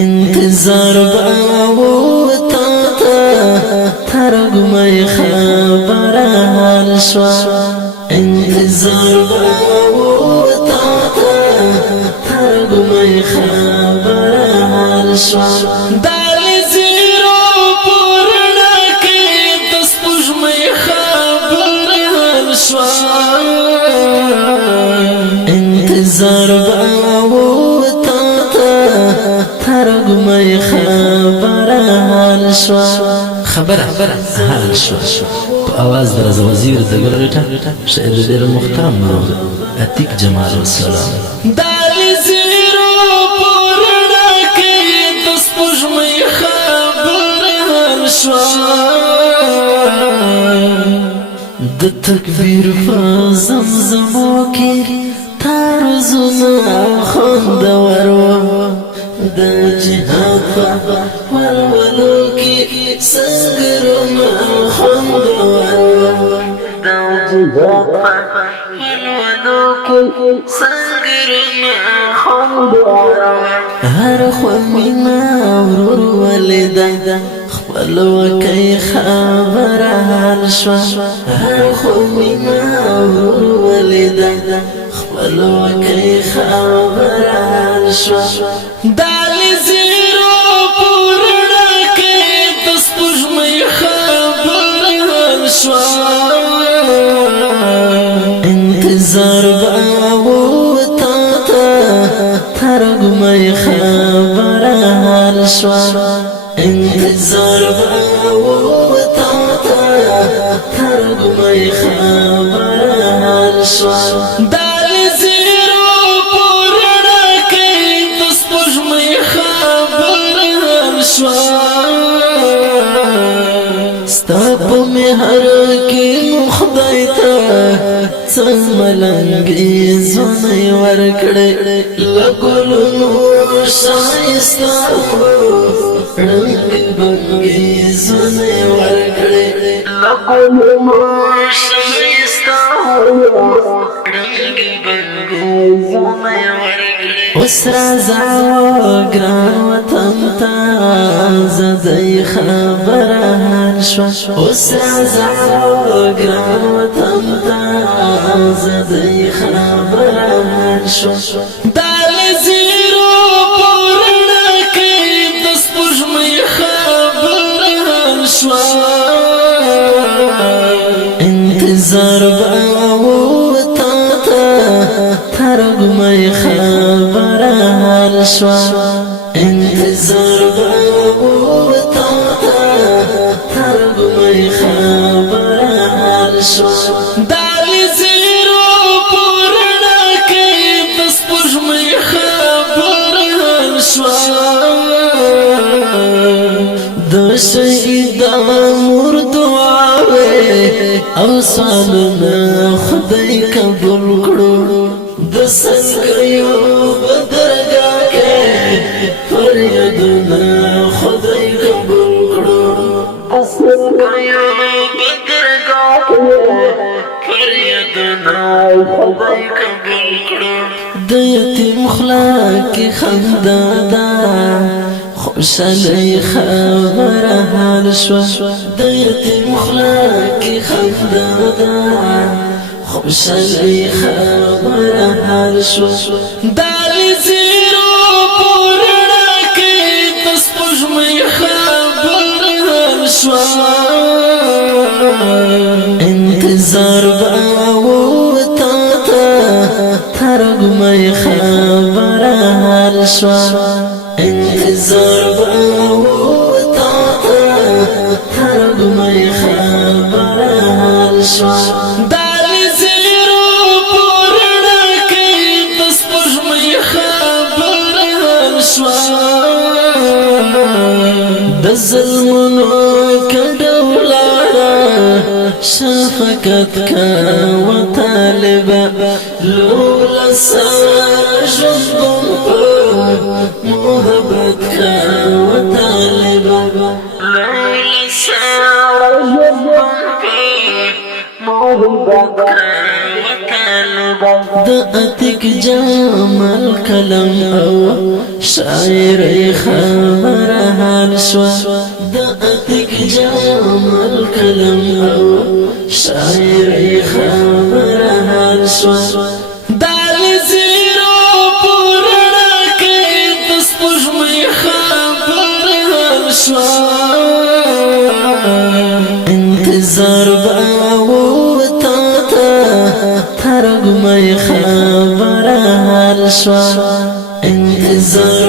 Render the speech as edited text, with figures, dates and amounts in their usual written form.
انتظار باو تا ترگ میں خبر حال شوا انتظار باو تا ترگ میں خبر حال شوا دالی زیرو پورنا کے دس پوش میں خبر حال شوا انتظار باو ترگ میں خبر حال شوا خبر حال شوا آواز در از وزیر دگر ریٹا شعر دیر محترم نوز عتیق جمال السلام دالی زیرو پورنا کے دس پوش میں خبر حال شوا د تکبیر پا زمزمو کی تارزونا خوندورو دا جهاد پا ولولو کی سنگرنا خوندورو دا جهاد پا ولولو کی سنگرنا خوندورو هر خومینا ورور والدا خپلو کئی خبر حال شوا هر خومینا ورور والدا خپلو کئی خبر حال شوا دالی زیرو پورنا کئی دس پوش میں خبر حال شوا انتظار باو تا ترگ میں خبر حال شوا انتظار باو تا ترگ میں خبر حال شوا دالی زیرو پورنا کئی دس پوش میں خبر حال شوا ستاپ میں ہر کی مخدائی تا سملنگی زونی ورکڑے لگلنو شایستا رنگ بنگی زونی ورکڑے لگلنو شایستا رنگ بنگی زونی ورکڑے اسرا زاو گران وطن تا زدائی خبر حال شوا اسرا زاو گران وطن تا زدائی خبر حال شوا دالی زیرو پورنا کئی دس پوش میں خبر حال شوا انتظار باو تا ترگ میں خبر حال شوا انتظار باو تا ترگ میں خبر حال شوا دالی زیرو پورنا کئی دس پوش میں خبر حال شوا د شهیدا مور دعاوے او سوالنا خدای قبول کړو د سنگریو بدرګه کې فریادنا خدای قبول کړو د سنگریو بدرګه کې فریادنا خدای قبول کړو د یتیم خلا کې خندا دا خوشالی خبر حال شوا د یتیم خلا کې خندا دا خوشالی خبر حال شوا دالی زیرو پورنا کې دس پوش میں خبر حال شوا انتظار باو تا ترگ میں خبر حال شوا انتظار باو تا ترگ میں خبر حال شوا دالی زیرو پورنا کئی دس پوش میں خبر حال شوا د ظلمونو کډولاړه شفقت کا و طالبا لولا سار ژوندون محبت کا و طالبا لولا سار ژوندون محبت کا و طالبا د اتیک جمال کلم او شاعر خبر حال شوا د اتیک جمال کلم او شاعر خبر حال شوا دال زیرو پورنا کئی تسپوش می خبر حال شوا انتظار باو ترگ میں خبر حال شوا انتظار